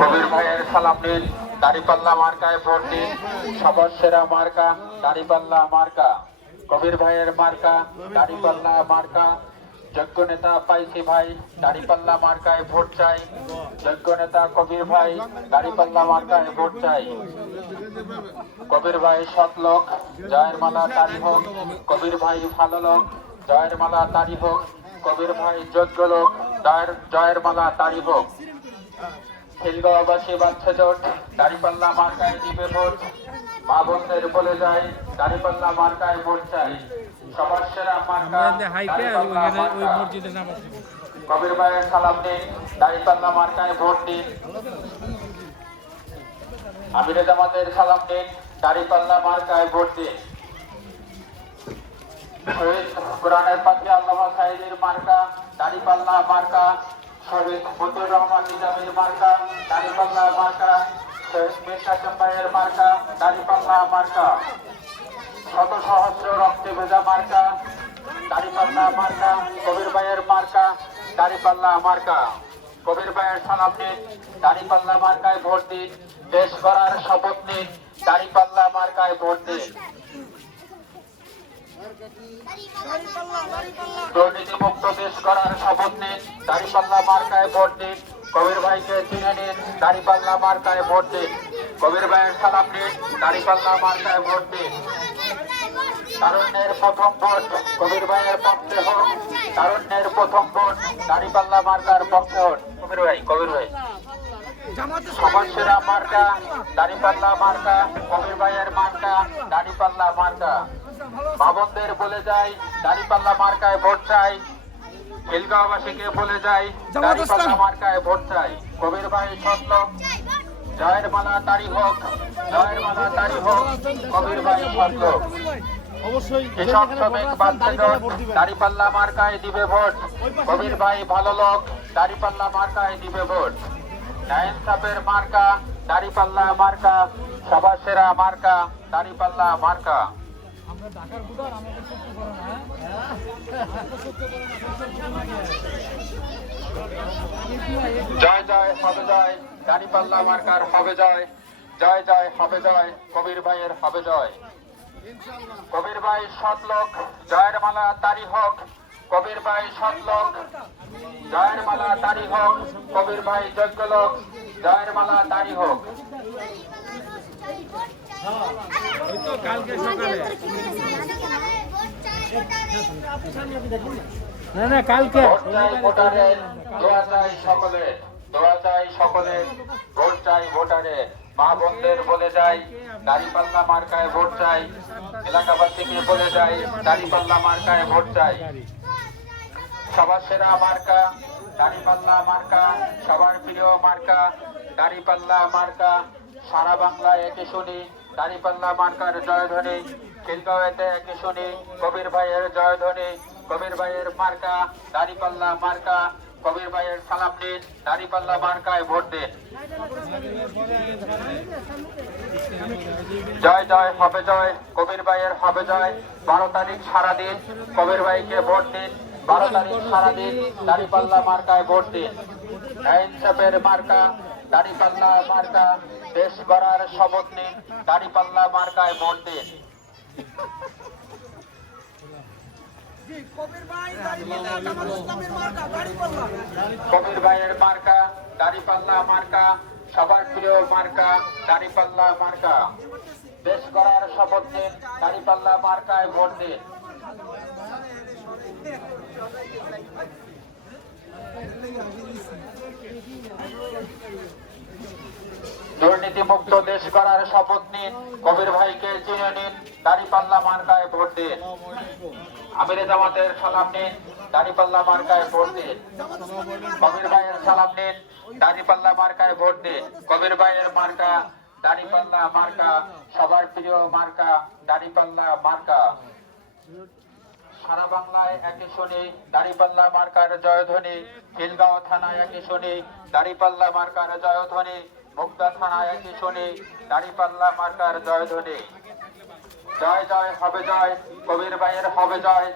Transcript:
কবির ভাইয়ের সালাম নিন। দাঁড়িপাল্লা মার্কায় ভোট দিন। সবার সেরা মার্কা দাঁড়িপাল্লা মার্কা। কবির ভাইয়ের মার্কা দাঁড়িপাল্লা মার্কা। যোগ্য নেতা পাইছি ভাই, দাঁড়িপাল্লা মার্কায় ভোট চাই। যোগ্য নেতা কবির ভাই, দাঁড়িপাল্লা মার্কায় ভোট চাই। কবির ভাই সৎ লোক, জয়ের মালা তারি হোক। কবির ভাই ভালো লোক, জয়ের মালা তারি হোক। কবির ভাই যোগ্য লোক, জয়ের মালা তারি হোক। খিলগাঁওবাসী বাচ্চা জোট, দাঁড়িপাল্লা মার্কায় দিবে ভোট। মা বোনদের বলে যায়, দাঁড়িপাল্লা মার্কায় ভোট চাই। সবার সেরা মার্কা দাঁড়িপাল্লা মার্কা। কবির ভাইয়ের সালাম দিন, দাঁড়িপাল্লা মার্কায় ভোট দিন। আমিরে জামাতের সালাম দিন, দাঁড়িপাল্লা মার্কায় ভোট দিন। শহীদ কোরআনের পাখি আল্লামা সাঈদীর মার্কা দাঁড়িপাল্লা মার্কা। শহীদ মতিউর রহমান নিজামীর মার্কা দাঁড়িপাল্লা মার্কা। শহীদ মীর কাসেম ভাইয়ের মার্কা দাঁড়িপাল্লা মার্কা। শত সহস্র রক্তে ভেজা মার্কা দাঁড়িপাল্লা মার্কা। কবির ভাইয়ের মার্কা দাঁড়িপাল্লা মার্কা। কবির ভাইয়ের সালাম নিন, দাঁড়িপাল্লা মার্কায় ভোট দিন। দেশ গড়ার শপথ নিন, দাঁড়িপাল্লা মার্কায় ভোট দিন। দুর্নীতিমুক্ত দেশ গড়ার শপথ নিন, দাঁড়িপাল্লা মার্কায় ভোট দিন। কবির ভাইকে চিনে নিন, দাঁড়িপাল্লা মার্কায় ভোট দিন। কবির ভাইয়ের সালাম নিন, দাঁড়িপাল্লা মার্কায় ভোট দিন। তারুণ্যের প্রথম ভোট কবির ভাইয়ের পক্ষে হোক। তারুণ্যের প্রথম ভোট দাঁড়িপাল্লা মার্কার পক্ষে হোক। কবির ভাই সবার সেরা মার্কা দাঁড়িপাল্লা মার্কা। কবির ভাইয়ের মার্কা দাঁড়িপাল্লা মার্কা। বাবনদের বলে যাই, দাঁড়িপাল্লা মার্কায় ভোট চাই। খিলগাঁওবাসীকে বলে যাই, দাঁড়িপাল্লা মার্কায় ভোট চাই। কবির ভাই সৎলোক, জয়ের মালা তারি হোক। জয়ের মালা তারি হোক। কবির ভাই সৎলোক। কৃষক শ্রমিক বাচ্চা জোট, দাঁড়িপাল্লা মার্কায় দিবে ভোট। কবির ভাই ভালো লোক, দাঁড়িপাল্লা মার্কায় দিবে ভোট। ন্যায় ইনসাফের মার্কা দাঁড়িপাল্লা মার্কা। সবার সেরা মার্কা দাঁড়িপাল্লা মার্কা। জয় জয় হবে জয়, দাঁড়িপাল্লা মার্কার হবে জয়। জয় জয় হবে জয়, কবির ভাইয়ের হবে জয়। কবির ভাই সৎ লোক, জয়ের মালা তারি হোক। কবির ভাই সৎ লোক, জয়ের মালা তারি হোক। কবির ভাই যোগ্য লোক, জয়ের মালা তারি হোক। কালকে সকালে কালকে ভোটারের দোয়া চাই সকলে, দোয়া চাই সকলে। ভোট চাই ভোটারে। মা বোনদের বলে যাই, দাঁড়িপাল্লা মার্কায় ভোট চাই। এলাকাবাসীকে বলে যাই, দাঁড়িপাল্লা মার্কায় ভোট চাই। সবার সেরা মার্কা দাঁড়িপাল্লা মার্কা। সবার প্রিয় মার্কা দাঁড়িপাল্লা মার্কা। সারা বাংলায় একে শুনি, দাঁড়িপাল্লা মার্কার জয়ধ্বনি। খিলগাঁওতে একে শুনি, কবির ভাইয়ের জয়ধ্বনি। কবির ভাইয়ের মার্কা দাঁড়িপাল্লা মার্কা। কবির ভাইয়ের সালাম নিন, দাঁড়িপাল্লা মার্কায় ভোট দিন। জয় জয় হবে জয়, কবির ভাইয়ের হবে জয়। 12 তারিখ সারাদিন কবির ভাইকে ভোট দিন। 12 তারিখ সারাদিন দাঁড়িপাল্লা মার্কায় ভোট দিন। ন্যায় ইনসাফের মার্কা দাঁড়িপাল্লা মার্কা। দেশ গড়ার শপথ নিন, দাঁড়িপাল্লা মার্কায় ভোট দিন। কবির ভাইয়ের মার্কা দাঁড়িপাল্লা মার্কা। সবার প্রিয় মার্কা দাঁড়িপাল্লা মার্কা। দেশ গড়ার শপথ নিন, দাঁড়িপাল্লা মার্কায় ভোট দিন। দুর্নীতিমুক্ত দেশ গড়ার শপথ নিন। কবির ভাইকে চিনে নিন, দাঁড়িপাল্লা মার্কায় ভোট দিন। আমিরে জামাতের সালাম নিন, দাঁড়িপাল্লা মার্কায় ভোট দিন। কবির ভাইয়ের সালাম নিন, দাঁড়িপাল্লা মার্কায় ভোট দিন। কবির ভাইয়ের মার্কা দাঁড়িপাল্লা মার্কা। সবার প্রিয় মার্কা দাঁড়িপাল্লা মার্কা। সারা বাংলায় একে শুনি, দাঁড়িপাল্লা মার্কার জয়ধ্বনি। খিলগাঁও থানায় একে শুনি, দাঁড়িপাল্লা মার্কার জয়ধ্বনি। মুগদা থানায় একে শুনি, দাঁড়িপাল্লা মার্কার জয়ধ্বনি। জয় জয় হবে জয়, কবির ভাইয়ের হবে জয়।